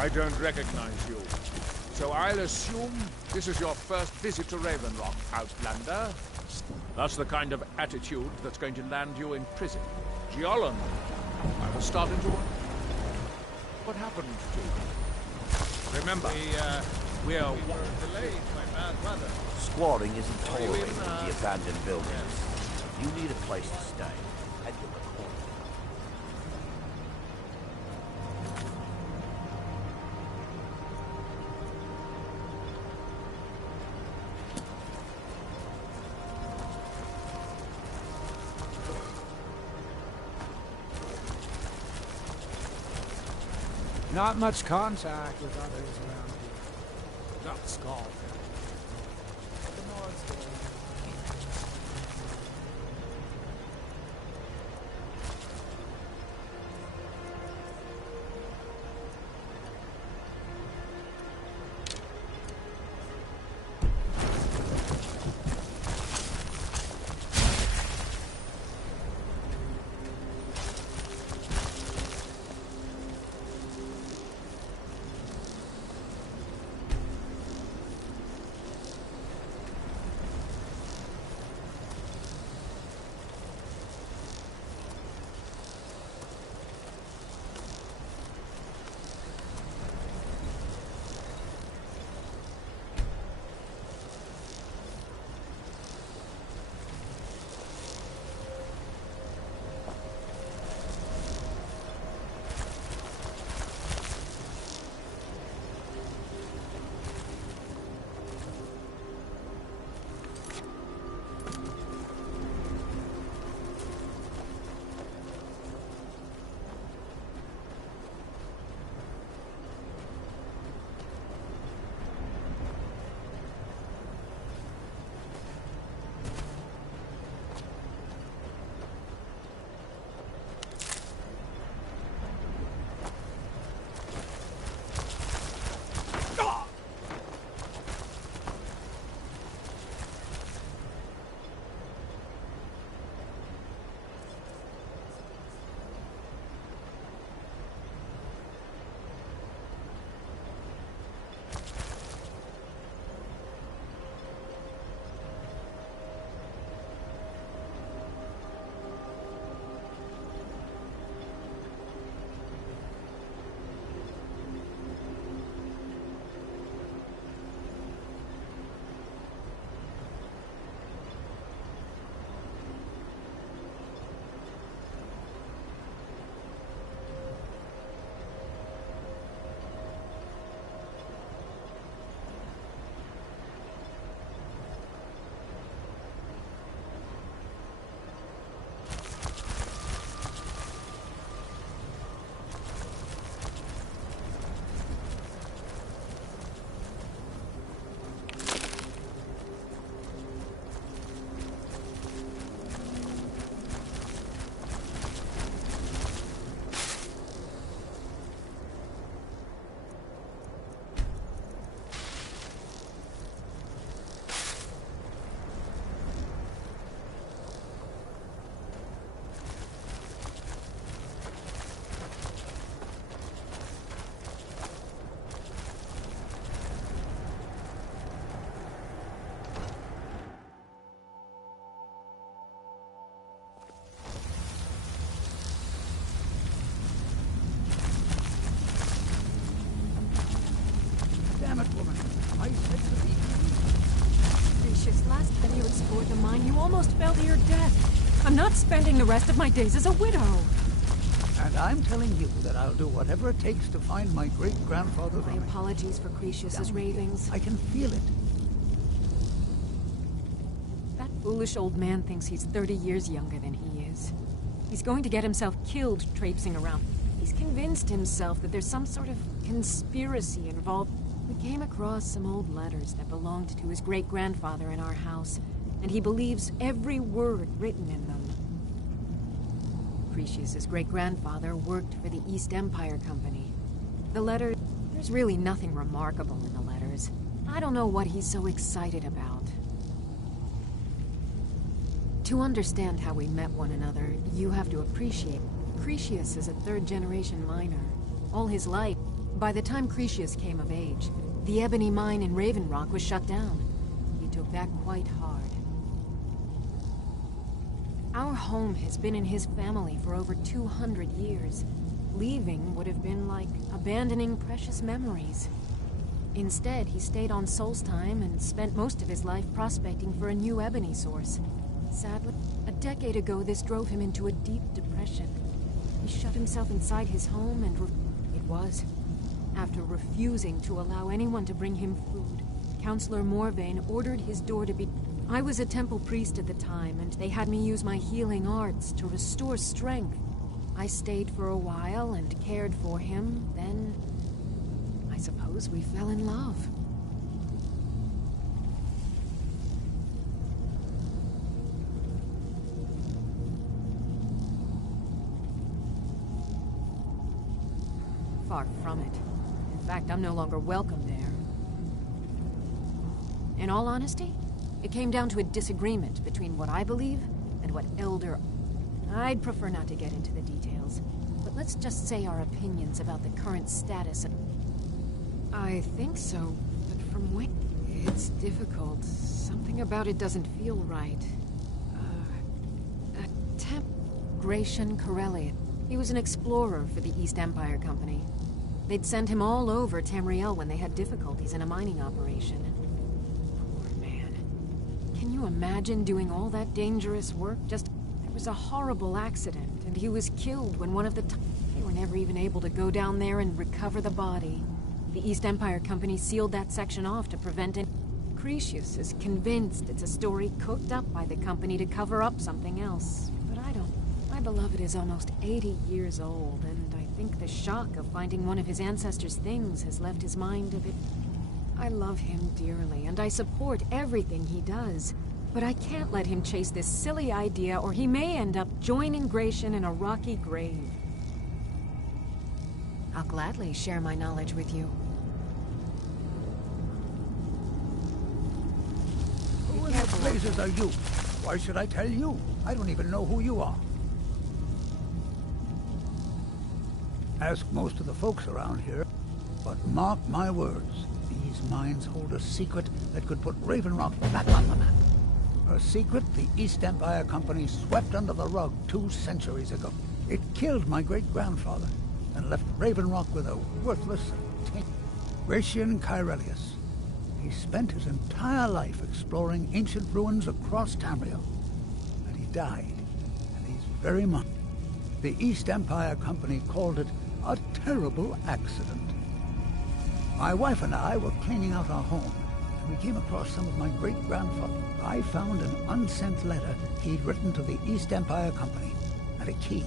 I don't recognize you. So I'll assume this is your first visit to Raven Rock, Outlander. That's the kind of attitude that's going to land you in prison. Giolland, I was starting to wonder what happened to you. Remember, we were delayed by bad weather. Squatting isn't tolerated in the abandoned buildings. You need a place to stay. Head to the corner. Not much contact with others around here. Not Skull. Last time you explored the mine, you almost fell to your death. I'm not spending the rest of my days as a widow. And I'm telling you that I'll do whatever it takes to find my great-grandfather. My apologies for Cretius's ravings. I can feel it. That foolish old man thinks he's 30 years younger than he is. He's going to get himself killed traipsing around. He's convinced himself that there's some sort of conspiracy involved. We came across some old letters that belonged to his great-grandfather in our house, and he believes every word written in them. Cretius's great-grandfather worked for the East Empire Company. The letter... There's really nothing remarkable in the letters. I don't know what he's so excited about. To understand how we met one another, you have to appreciate... Cretius is a third-generation miner. All his life, By the time Cretius came of age, the ebony mine in Raven Rock was shut down. He took that quite hard. Our home has been in his family for over 200 years. Leaving would have been like abandoning precious memories. Instead, he stayed on Solstheim and spent most of his life prospecting for a new ebony source. Sadly, a decade ago this drove him into a deep depression. He shut himself inside his home and it was. After refusing to allow anyone to bring him food, Counselor Morvain ordered his door to be... I was a temple priest at the time, and they had me use my healing arts to restore strength. I stayed for a while and cared for him, then... I suppose we fell in love. Far from it. In fact, I'm no longer welcome there. In all honesty, it came down to a disagreement between what I believe and what Elder... I'd prefer not to get into the details, but let's just say our opinions about the current status of... I think so, but from when... It's difficult. Something about it doesn't feel right. Gratian Corellius. He was an explorer for the East Empire Company. They'd send him all over Tamriel when they had difficulties in a mining operation. Poor man. Can you imagine doing all that dangerous work? There was a horrible accident, and he was killed when one of the... They were never even able to go down there and recover the body. The East Empire Company sealed that section off to prevent it. Cretius is convinced it's a story cooked up by the company to cover up something else, but I don't. My beloved is almost 80 years old, and I think the shock of finding one of his ancestors' things has left his mind a bit... I love him dearly, and I support everything he does, but I can't let him chase this silly idea, or he may end up joining Gratian in a rocky grave. I'll gladly share my knowledge with you. Who in the blazes are you? Why should I tell you? I don't even know who you are. Ask most of the folks around here, but mark my words, these mines hold a secret that could put Raven Rock back on the map. A secret the East Empire Company swept under the rug 2 centuries ago. It killed my great-grandfather and left Raven Rock with a worthless taint. Gratian Corellius. He spent his entire life exploring ancient ruins across Tamriel, and he died in these very months. The East Empire Company called it a terrible accident. My wife and I were cleaning out our home, and we came across some of my great-grandfather. I found an unsent letter he'd written to the East Empire Company, and a key.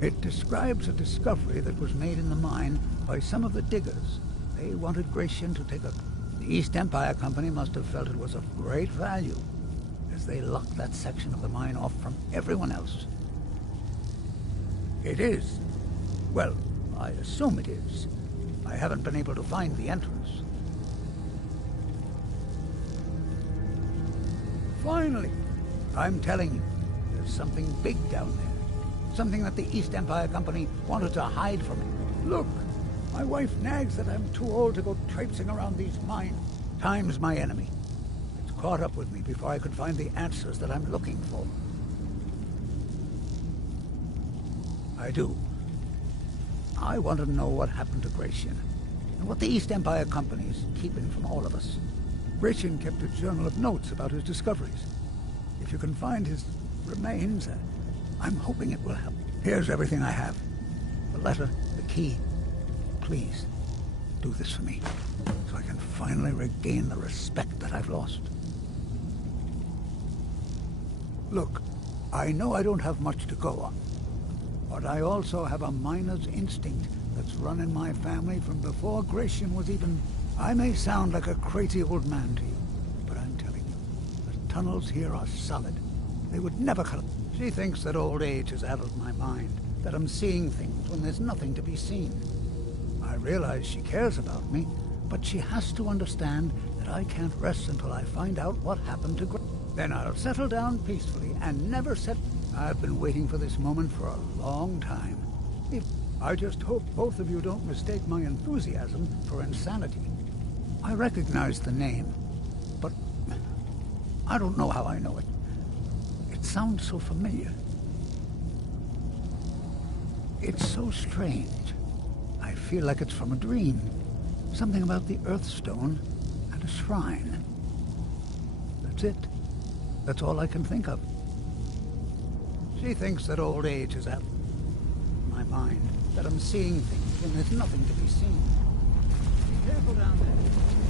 It describes a discovery that was made in the mine by some of the diggers. They wanted Gratian to take a... The East Empire Company must have felt it was of great value, as they locked that section of the mine off from everyone else. It is. Well, I assume it is. I haven't been able to find the entrance. Finally, I'm telling you, there's something big down there. Something that the East Empire Company wanted to hide from me. Look, my wife nags that I'm too old to go traipsing around these mines. Time's my enemy. It's caught up with me before I could find the answers that I'm looking for. I do. I want to know what happened to Gratian, and what the East Empire Company is keeping from all of us. Gratian kept a journal of notes about his discoveries. If you can find his remains, I'm hoping it will help. Here's everything I have. The letter, the key. Please, do this for me, so I can finally regain the respect that I've lost. Look, I know I don't have much to go on, but I also have a miner's instinct that's run in my family from before Gratian was even... I may sound like a crazy old man to you, but I'm telling you, the tunnels here are solid. They would never cut... She thinks that old age has addled my mind, that I'm seeing things when there's nothing to be seen. I realize she cares about me, but she has to understand that I can't rest until I find out what happened to Gratian. Then I'll settle down peacefully and never set... I've been waiting for this moment for a long time. I just hope both of you don't mistake my enthusiasm for insanity. I recognize the name, but I don't know how I know it. It sounds so familiar. It's so strange. I feel like it's from a dream. Something about the Earthstone and a shrine. That's it. That's all I can think of. She thinks that old age is out of my mind, that I'm seeing things when there's nothing to be seen. Be careful down there.